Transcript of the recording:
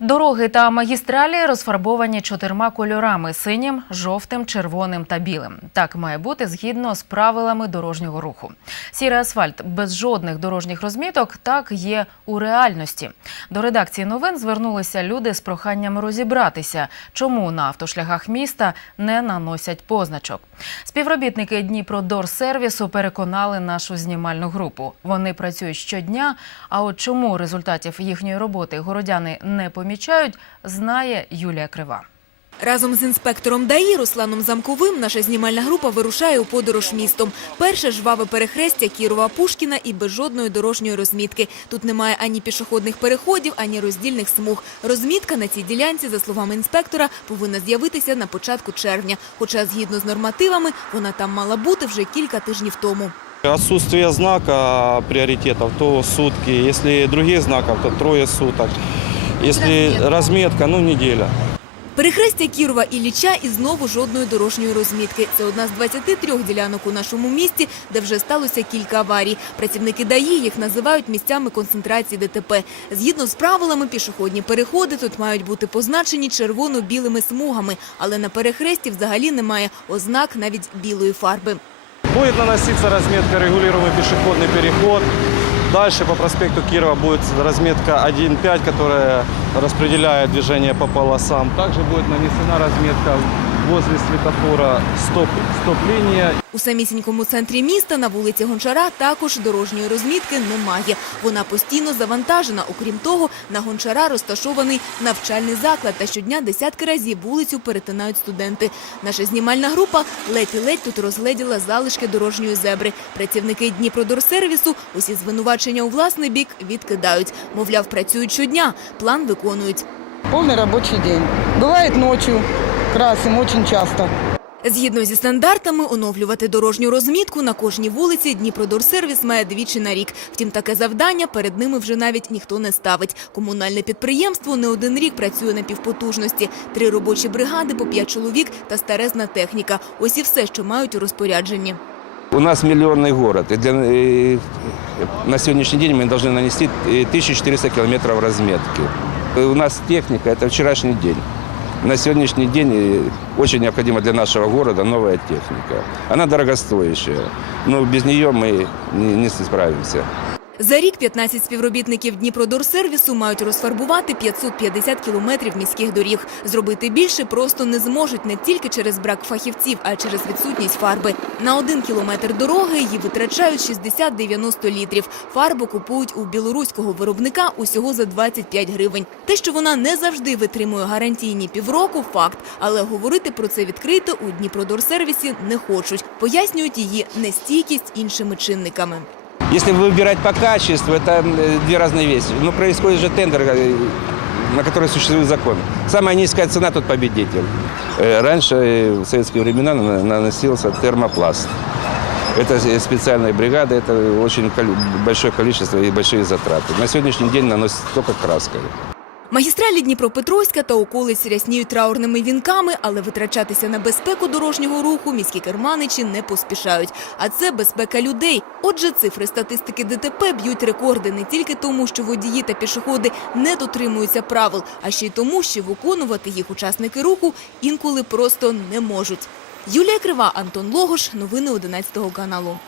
Дороги та магістралі розфарбовані чотирма кольорами: синім, жовтим, червоним та білим. Так має бути згідно з правилами дорожнього руху. Сірий асфальт без жодних дорожніх розміток так є у реальності. До редакції новин звернулися люди з проханням розібратися, чому на автошляхах міста не наносять позначок. Співробітники Дніпродорсервісу переконали нашу знімальну групу. Вони працюють щодня. А от чому результатів їхньої роботи городяни не помічають, знає Юлія Крива. Разом з інспектором ДАІ Русланом Замковим наша знімальна група вирушає у подорож містом. Перше жваве перехрестя Кірова-Пушкіна і без жодної дорожньої розмітки. Тут немає ані пішохідних переходів, ані роздільних смуг. Розмітка на цій ділянці, за словами інспектора, повинна з'явитися на початку червня. Хоча, згідно з нормативами, вона там мала бути вже кілька тижнів тому. Отсутствие знака приоритетов, то сутки. Если других знаков, то трое суток. Если разметка, ну неделя. Перехрестя Кірова і Ліча і знову жодної дорожньої розмітки. Це одна з 23 ділянок у нашому місті, де вже сталося кілька аварій. Працівники ДАІ їх називають місцями концентрації ДТП. Згідно з правилами, пішохідні переходи тут мають бути позначені червоно-білими смугами, але на перехресті взагалі немає ознак навіть білої фарби. Будет наноситься разметка регулируемый пешеходный переход. Дальше по проспекту Кирова будет разметка 1.5, которая распределяет движение по полосам. Также будет нанесена разметка возле светофора стоп, стоп-линия У самісінькому центрі міста на вулиці Гончара також дорожньої розмітки немає. Вона постійно завантажена. Окрім того, на Гончара розташований навчальний заклад, та щодня десятки разів вулицю перетинають студенти. Наша знімальна група ледь і ледь тут розгледіла залишки дорожньої зебри. Працівники Дніпродорсервісу усі звинувачення у власний бік відкидають. Мовляв, працюють щодня, план виконують. Полный рабочий день. Бывает ночью, красим очень часто. Згідно зі стандартами, оновлювати дорожню розмітку на кожній вулиці Дніпродорсервіс має двічі на рік. Втім, таке завдання перед ними вже навіть ніхто не ставить. Комунальне підприємство не один рік працює на півпотужності. Три робочі бригади по п'ять чоловік та старезна техніка. Ось і все, що мають у розпорядженні. У нас миллионный город, и для, э, на сегодняшний день мы должны нанести э, 1400 километров разметки. Э, У нас техника – это вчерашний день. На сегодняшний день очень необходима для нашего города новая техника. Она дорогостоящая, но без нее мы не справимся. За рік 15 співробітників Дніпродорсервісу мають розфарбувати 550 кілометрів міських доріг. Зробити більше просто не зможуть не тільки через брак фахівців, а й через відсутність фарби. На один кілометр дороги її витрачають 60-90 літрів. Фарбу купують у білоруського виробника усього за 25 гривень. Те, що вона не завжди витримує гарантійні півроку – факт. Але говорити про це відкрито у Дніпродорсервісі не хочуть. Пояснюють її нестійкість іншими чинниками. Если выбирать по качеству, это две разные вещи. Но происходит же тендер, э, на который существует закон. Самая низкая цена – тот победитель. Э, Раньше, э, в советские времена, на- наносился термопласт. Это специальная бригада, это очень большое количество и большие затраты. На сегодняшний день наносят только краской. Магістралі Дніпропетровська та околиць рясніють траурними вінками, але витрачатися на безпеку дорожнього руху міські керманичі не поспішають. А це безпека людей. Отже, цифри статистики ДТП б'ють рекорди не тільки тому, що водії та пішоходи не дотримуються правил, а ще й тому, що виконувати їх учасники руху інколи просто не можуть. Юлія Крива, Антон Логош. Новини 11 каналу.